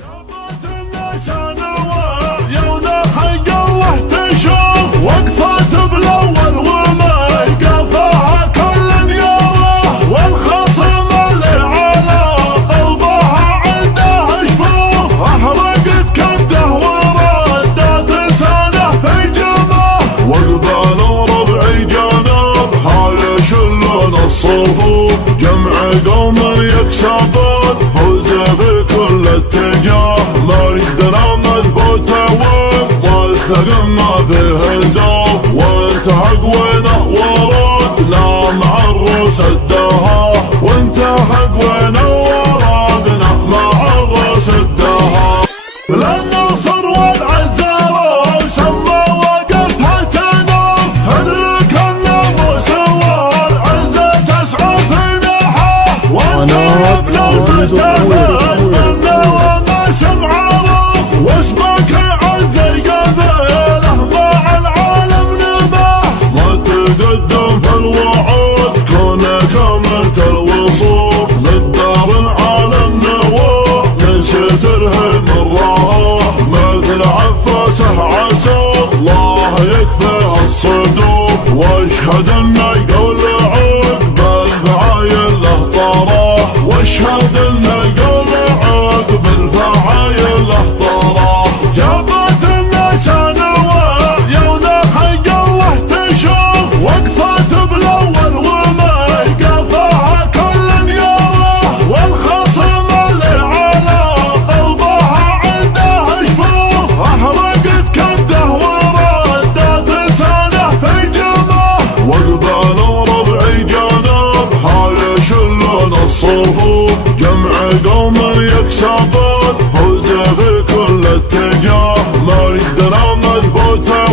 جابت اللسان وعيونه حق الله تشوف وقفات بالاول وما يقفاها كل يومه والخصم اللي على قلبها عنده شفوف احرقت كبده وردت لسانه في جمه وقبال ربعي جانب حال شلون الصفوف جمع قوم يكسبون فوز في كل اتجاه ما يقدر مضبوطه والثقل ما فيه زوف وانت حق وين ورودنا مع الروس الدها وانت حق وين ورودنا مع الروس الدها للنصر والعزة سما وقفها تنوف ادرك الناموس والعزة تسعى في نحاه وانت يا ابن المحتفظ منا وما سمعه واسمك عزة قبيله مع العالم نباه ما تقدم في الوعود كونك امنت الوصول للدار العالم نواه نسيت الهيم الراه مثل عفاسه عسى الله يكفيها الصدوق واشهد انه قول عود بالفعايل له طراه واشهد انه قول عود بالفعايل له طراه جابت اللسان وعيونه حق الله تشوف وقفات بالاول وما يقفاها كل يومه والخصم اللي على قلبها عنده شفوف احرقت كبده وردت لسانه في جمه وقبال ربعي جانب حال شلون الصفوف جمع قوم يكسبون فوز في كل اتجاه ما يقدر مضبوطه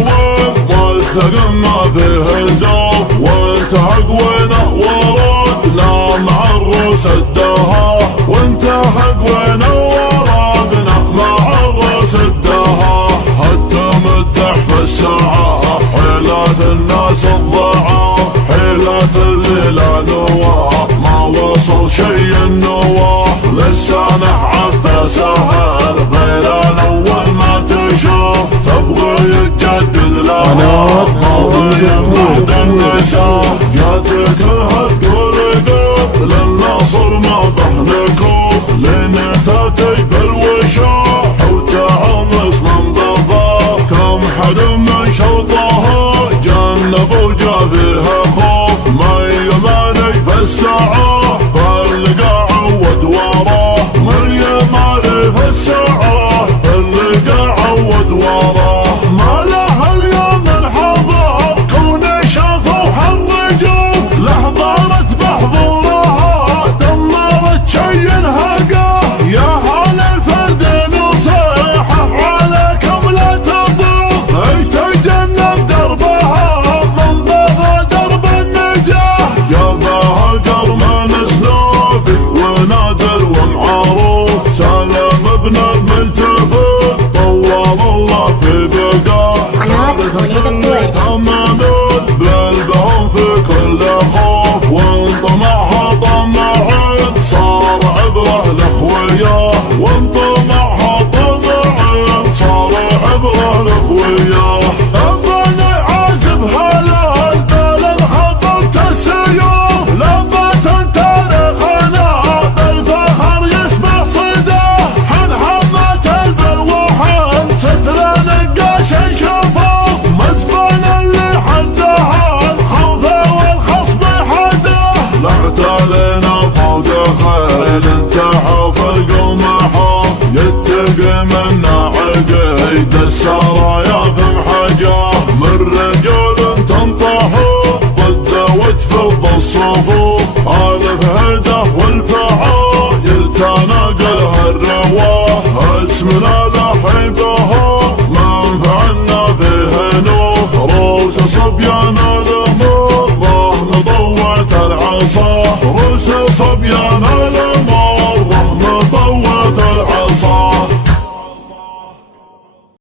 والثقل ما فيه زوف وانت حق وين ورودنا مع الروس الدها وانت حق وين ورودنا مع الروس الدها حتى مدح في الساعه حيلات الناس الضعاف حيلات اللي لا نواه ما وصل شي النواه لسانه عفا سهل غير الاول ما تشوف تبغى يتجدد لها ماضي بعد النساء جاتك لها تقول قف للنصر ما به نكوف لين تاتي بالوشاح وتعمس من ضفاه كم حد من شوطها جنب وجا فيها خوف ما يماني في الساعه فاللقى عود وراه مريم علي في الساعه فاللقى عود وراه ما له اليوم انحضر كون شافوا حرجوف لحضرت بحضورها دمرت شي انهقاه يا حال الفرد نصيحه عليكم لا تضيف اي تجنب دربها من بغى درب النجاه جابها قرم سلوفي ونادر ومعروف سالم ابن الملتفت طول الله في بقاه تمامون بلبهم في كل خوف وانطمعها طمعين صار عبره لاخوياه وانطمعها طمعين صار عبره لاخوياه ابني عازب هلال بلد حضرت السيوف لما تاريخنا بالفخر يسمع صداه حن حمات البلوى حن ستر نقاش الكفوف مزبان اللي حدها الخوف والخصم حداه لا اعتلينا فوق خيل انتحوا في القوم حوف يتقي منا عقيد السرايا في محجاه من رجال تنطحوا ضده وتفض الصفوف الف هده والفعايل تناقلها الرواه اسمنا لحبها منفعنا فيه نوف روس صبيان الامور راه مضوعة العصا روس صبيان